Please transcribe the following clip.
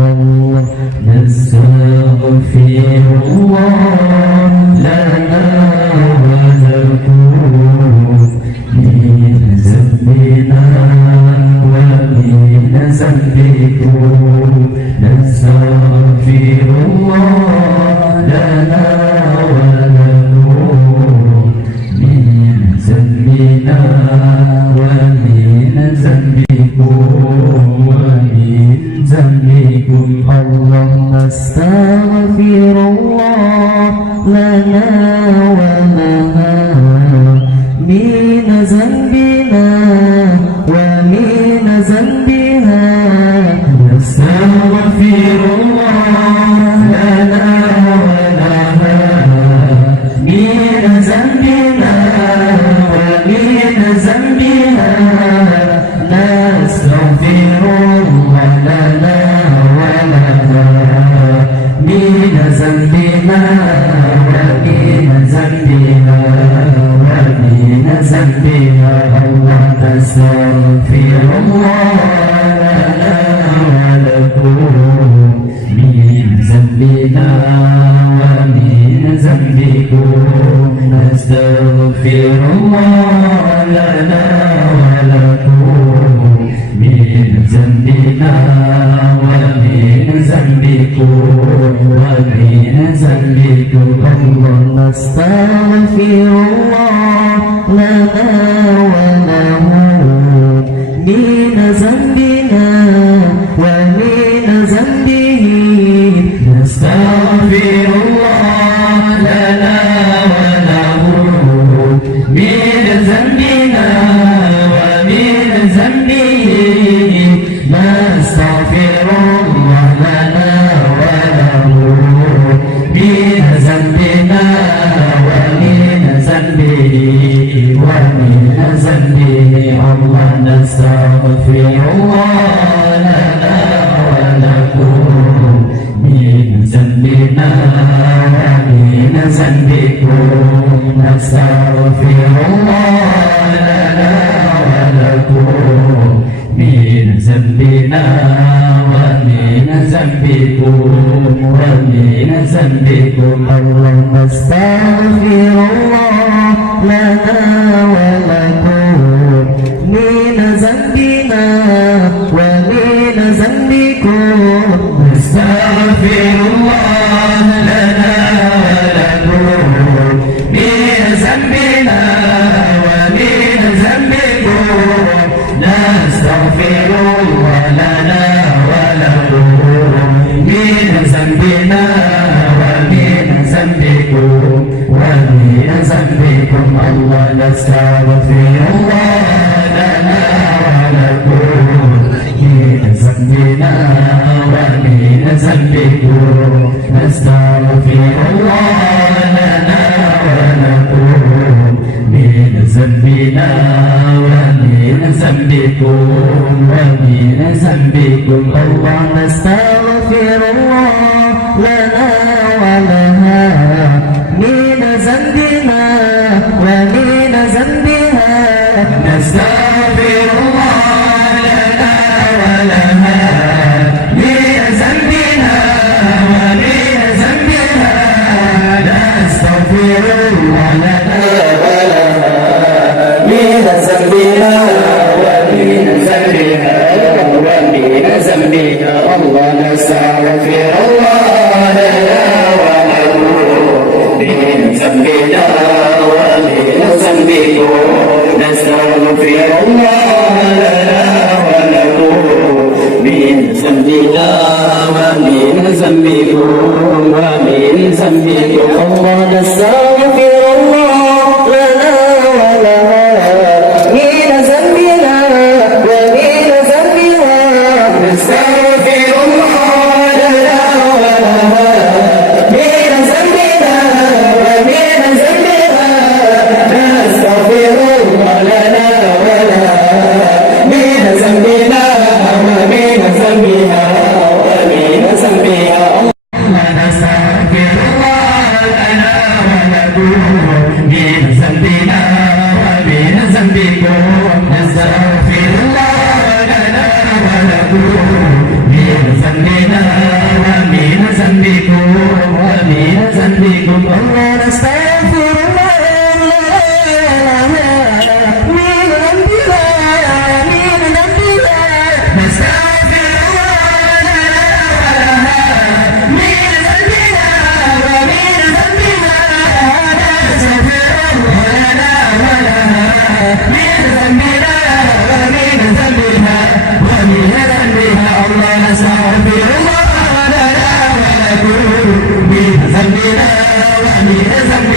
الله نستغفر الله لنا ولكم من ذنبنا ومن ذنبكم نستغفر الله لنا ولكم من ذنبنا ومن ذنبكم ذنبكم اللهم استغفر الله لنا ولها من ذنبنا ومن ذنبها نستغفر الله لنا ولها من ذنبنا ومن ذنبها نستغفر الله لنا ولها من ذنبنا ومن ذنبها ومن ذنبها الله نستغفر الله لنا ولكم من ذنبنا ومن ذنبكم نستغفر الله لنا ولكم من ذنبنا ومن ذنبكم ومن ذنبكم الله نستغفر الله لنا وله من ذنبنا ومن ذنبه نستغفر الله لنا وله من ذنبنا ومن ذنبه نستغفر الله لنا وله من ذنبنا ومن ذنبه ومن ذنبه الله نستغفر الله لنا ولكم من ذنبنا ومن ذنبكم نستغفر الله لنا ولكم من ذنبنا ومن ذنبكم ومن ذنبكم اللهم استغفر الله لنا ولكم من ذنبنا ومن ذنبكم نستغفر الله لنا ولكم من ذنبنا ومن ذنبكم نستغفر الله لنا ولكم من ذنبنا ومن ذنبكم ومن ذنبكم الله نستغفر الله لنا ولكم من ذنبنا ومن ذنبكم نستغفر الله لنا ولكم من ذنبنا ومن ذنبكم ومن ذنبكم الله نستغفر الله لنا ولها من ذنبنا ومن ذنبها نستغفر الله لنا ولها من ذنبنا ومن ذنبها نستغفر الله لنا ولها من ذنبنا ومن ذنبها ومن ذنبها الله نستغفر الله لنا ولكم من ذنبنا ومن ذنبكم نستغفر الله لنا ولكم من ذنبنا ومن ذنبكم ومن ذنبكم الله نستغفر الله لنا ولها من ذنبنا ومن ذنبها نستغفر الله لنا ولها من ذنبنا ومن ذنبها نستغفر الله لنا ولها من ذنبنا ومن ذنبها ومن ذنبها الله نستغفر الله لنا ولكم من ذنبنا